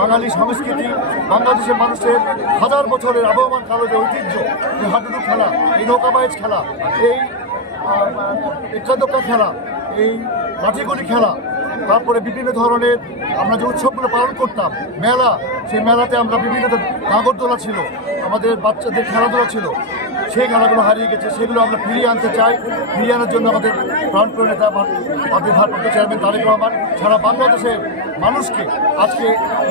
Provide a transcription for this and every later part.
বাঙালি সংস্কৃতি, বাংলাদেশের মানুষের হাজার বছরের আবহমান কালো যে ঐতিহ্য, এই হাডুডু খেলা, এই নৌকাবাইজ খেলা, এই একাদোকা খেলা, এই লাঠিগুলি খেলা, তারপরে বিভিন্ন ধরনের আমরা যে উৎসবগুলো পালন করতাম, মেলা, সেই মেলাতে আমরা বিভিন্ন নাগরদোলা ছিল, আমাদের বাচ্চাদের খেলাধুলা ছিল, সেই খেলাগুলো হারিয়ে গেছে। সেগুলো আমরা ফিরিয়ে আনতে চাই। ফিরিয়ে আনার জন্য আমাদের প্রাণপ্রিয় নেতা আমাদের ভারপ্রাপ্ত চেয়ারম্যান তারেক রহমান সারা বাংলাদেশের মানুষকে আজকে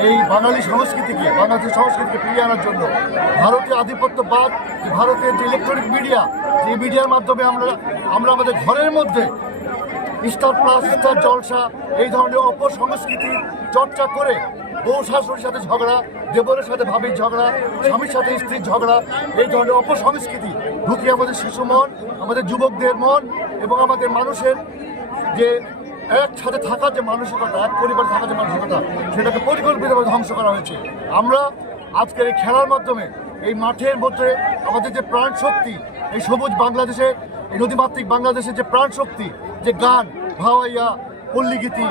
এই বাঙালি সংস্কৃতিকে ফিরিয়ে আনার জন্য ভারতীয় আধিপত্যবাদ, ভারতের যে ইলেকট্রনিক মিডিয়া, যে মিডিয়ার মাধ্যমে আমরা আমাদের ঘরের মধ্যে স্টার প্লাস, স্টার জলসা, এই ধরনের অপসংস্কৃতি চর্চা করে বউ শাশুড়ির সাথে ঝগড়া, দেবরের সাথে ভাবির ঝগড়া, স্বামীর সাথে স্ত্রীর ঝগড়া, এই ধরনের অপসংস্কৃতি ঢুকিয়ে আমাদের শিশু মন, আমাদের যুবকদের মন এবং আমাদের মানুষের যে একসাথে থাকার যে মানসিকতা, এক পরিবারে থাকার যে মানসিকতা, সেটাকে পরিকল্পিতভাবে ধ্বংস করা হয়েছে। আমরা আজকের এই খেলার মাধ্যমে এই মাঠের মধ্যে আমাদের যে প্রাণ শক্তি, এই সবুজ বাংলাদেশের, এই নদীমাতৃক বাংলাদেশের যে প্রাণ শক্তি, যে গান, ভাওয়াইয়া, পল্লীগীতি,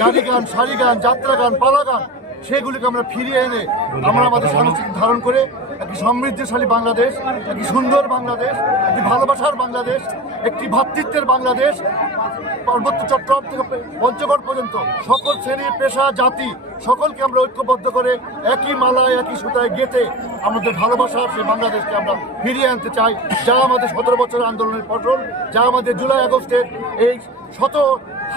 জারি গান, সারি গান, যাত্রা গান, পালা গান, সেগুলিকে আমরা ফিরিয়ে এনে আমরা আমাদের সংস্কৃতি ধারণ করে একটি সমৃদ্ধশালী বাংলাদেশ, একটি সুন্দর বাংলাদেশ, একটি ভালোবাসার বাংলাদেশ, একটি ভ্রাতৃত্বের বাংলাদেশ, পার্বত্য চট্টগ্রাম থেকে পঞ্চগড় পর্যন্ত সকল শ্রেণী, পেশা, জাতি সকলকে আমরা ঐক্যবদ্ধ করে একই মালায়, একই সুতায় গেঁথে আমাদের ভালোবাসার সেই বাংলাদেশকে আমরা ফিরিয়ে আনতে চাই, যা আমাদের 17 বছরের আন্দোলনের ফসল, যা আমাদের জুলাই আগস্টের এই শত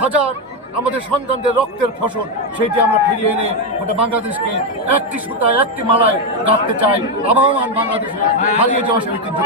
হাজার আমাদের সন্তানদের রক্তের ফসল, সেইটি আমরা ফিরিয়ে এনে গোটা বাংলাদেশকে একটি সুতায়, একটি মালায় গাঁথতে চাই, আবহমান বাংলাদেশে হারিয়ে যাওয়া সেই ঐতিহ্য।